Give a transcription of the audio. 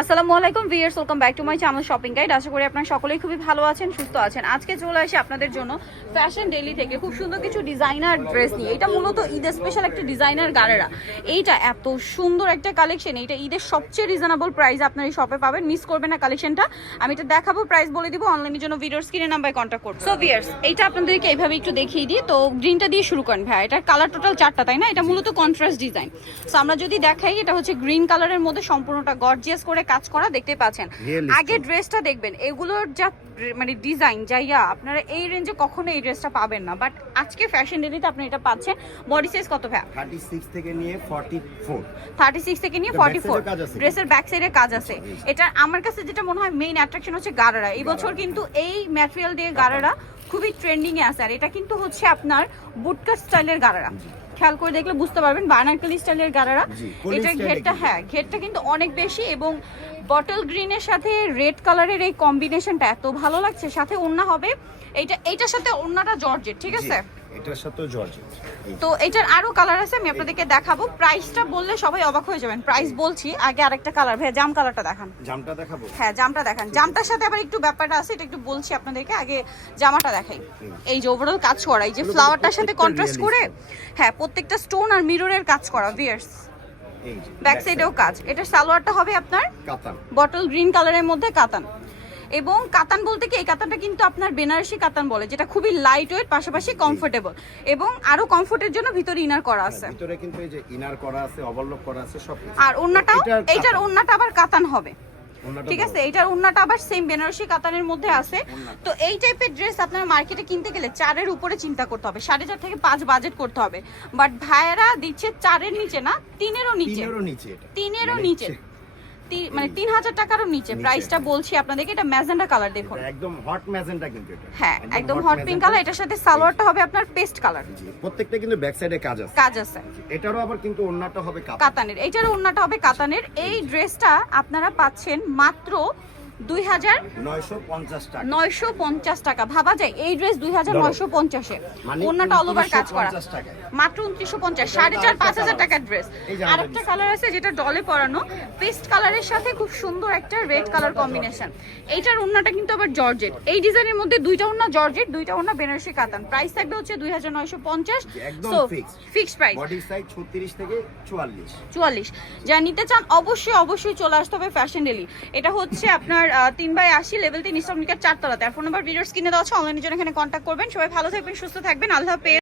আসসালামু আলাইকুম viewers welcome back to my channel shopping guide. আশা করি আপনারা সকলেই খুবই ভালো আছেন, সুস্থ আছেন। আজকে চলে আসি আপনাদের জন্য ফ্যাশন ডেলি থেকে। খুব সুন্দর কিছু ডিজাইনার ড্রেস নিয়ে। এটা মূলত ঈদের স্পেশাল একটা ডিজাইনার গাড়েরা এইটা এত সুন্দর একটা কালেকশন এইটা ঈদের সবচেয়ে রিজনেবল প্রাইস আপনার এই শপে পাবেন। মিস করবেন না কালেকশনটা আমি এটা দেখাবো প্রাইস বলে দিব অনলাইনের জন্য ভিডিওর স্ক্রিনে নাম্বারে কন্ট্যাক্ট করুন সো ভিয়ার্স এইটা আপনাদেরকে এইভাবে একটু দেখিয়ে দিই। তো গ্রিনটা দিয়ে শুরু করেন ভাই এটার কালার টোটাল চারটা, তাই না? এটা মূলত কন্ট্রাস্ট ডিজাইন সো আমরা যদি দেখাই, এটা হচ্ছে গ্রিন কালারের মধ্যে সম্পূর্ণটা গর্জিয়াস করে কাজ করা দেখতে পাচ্ছেন। আগে ড্রেসটা দেখবেন এগুলোর যা মানে ডিজাইন যাইয়া আপনারা এই রেঞ্জে কখনো এই ড্রেসটা পাবেন না। বাট আজকে ফ্যাশন ডেলিতে আপনি এটা পাচ্ছেন। বডি সাইজ কত ভাই থার্টি সিক্স থেকে নিয়ে ফর্টি ফোর থার্টি সিক্স থেকে নিয়ে এটা ফর্টি back ফোর side এর কাজ আছে। ড্রেসের ব্যাক সাইডে কাজ আছে। এটা আমার কাছে যেটা মনে হয় মেইন অ্যাট্রাকশন হচ্ছে গারারা। এই বছর কিন্তু এই ম্যাটেরিয়াল দিয়ে গারারা খুবই ট্রেন্ডিং এ আছে। আর এটা কিন্তু হচ্ছে আপনার বুটকা স্টাইলের গারারা। খেয়াল করে দেখলে বুঝতে পারবেন বানারকলি স্টাইলের গারারা। জি, এটা ঘেরটা হ্যাঁ ঘেরটা কিন্তু অনেক বেশি এবং বটল গ্রিনের সাথে রেড কালারের এই কম্বিনেশনটা এত ভালো লাগছে। সাথে ওন্না হবে। এইটা এইটার সাথে ওন্নাটা জর্জেট ঠিক আছে? এটার সাথে জর্জ তো এটার আরও কালার আছে আমি আপনাদেরকে দেখাবো। প্রাইসটা বললে সবাই অবাক হয়ে যাবেন। প্রাইস বলছি আগে আরেকটা কালার ভাই জাম কালারটা দেখান। জামটা দেখাবো? হ্যাঁ জামটা দেখান। জামটার সাথে আবার একটু ব্যাপারটা আছে এটা একটু বলছি আপনাদেরকে। আগে জামাটা দেখাই। এই যে ওভারঅল কাজ করা এই যে ফ্লাওয়ারটার সাথে কন্ট্রাস্ট করে হ্যাঁ প্রত্যেকটা স্টোন আর মিররের কাজ করা ভিয়ার্স ব্যাক সাইডেও কাজ। এটা সালোয়ারটা হবে আপনার কাতান। বটল গ্রিন কালারের মধ্যে কাতান। এবং কাতান বলতে কি এই কাতানটা কিন্তু আপনার বেনারসি কাতান বলে যেটা খুবই লাইট ওয়েট পাশাপাশি কমফোর্টেবল এবং আরও কমফোর্টের জন্য ভিতরে ইনার করা আছে। ভিতরে কিন্তু এই যে ইনার করা আছে ওভারলক করা আছে সব আর ওন্নাটাও এটার ওন্নাটা আবার কাতান হবে। ঠিক আছে এইটার ওন্নাটা আবার সেম বেনারসি কাতানের মধ্যে আছে। তো এই টাইপের ড্রেস আপনার মার্কেটে কিনতে গেলে চারের উপরে চিন্তা করতে হবে সাড়ে চার থেকে পাঁচ বাজেট করতে হবে। বাট ভাইয়েরা দিচ্ছে চারের নিচে না তিনেরও নিচে। তিনেরও নিচে এটা। তিনেরও মানে নিচে। মানে তিন হাজার টাকারও নিচে। প্রাইসটা বলছি আপনাদেরকে এটা ম্যাজেন্ডা কালার দেখুন। একদম হট ম্যাজেন্টা কিন্তু এটা। হ্যাঁ একদম হট পিঙ্ক কালার এটার সাথে সালোয়ারটা হবে আপনার পেস্ট কালার প্রত্যেকটা কিন্তু ব্যাক সাইডে কাজ আছে। কাজ আছে। এটারও আবার কিন্তু ওড়নাটা হবে কাতানের এইটার ওন্নাটা হবে কাতানের। এই ড্রেসটা আপনারা পাচ্ছেন মাত্র দুই হাজার 950 টাকা। নয়শো পঞ্চাশ টাকা। ভাবা যায় এই ড্রেস দুই হাজার নয়শো পঞ্চাশে। মানে অল ওভার কাজ করা। মাত্র উনত্রিশশো পঞ্চাশ সাড়ে চার পাঁচ হাজার টাকার ড্রেস আরেকটা কালার আছে যেটা ডলে পরানো। পেস্ট কালারের সাথে খুব সুন্দর একটা রেড কালার কম্বিনেশন এইটার ওন্নাটা কিন্তু আবার জর্জেট এই ডিজাইনের মধ্যে দুইটা ওন্না জর্জেট দুইটা ওন্না বেনারসি কাতান। প্রাইস থাকবে হচ্ছে দুই হাজার নয়শো পঞ্চাশ। ফিক্সড প্রাইস বডি সাইজ 36 থেকে 44 চুয়াল্লিশ। যা নিতে চান অবশ্যই অবশ্যই চলে আসতে হবে ফ্যাশন ডেলি এটা হচ্ছে আপনার তিন বাই আশি লেভেল তিন ইসলামিকার চারতলাতে। আর ফোন নাম্বার ভিডিওর স্ক্রিনে দেওয়া আছে অনলাইনের জন্য এখানে কন্ট্যাক্ট করবেন। সবাই ভালো থাকবেন, সুস্থ থাকবেন। আল্লাহ হাফেজ।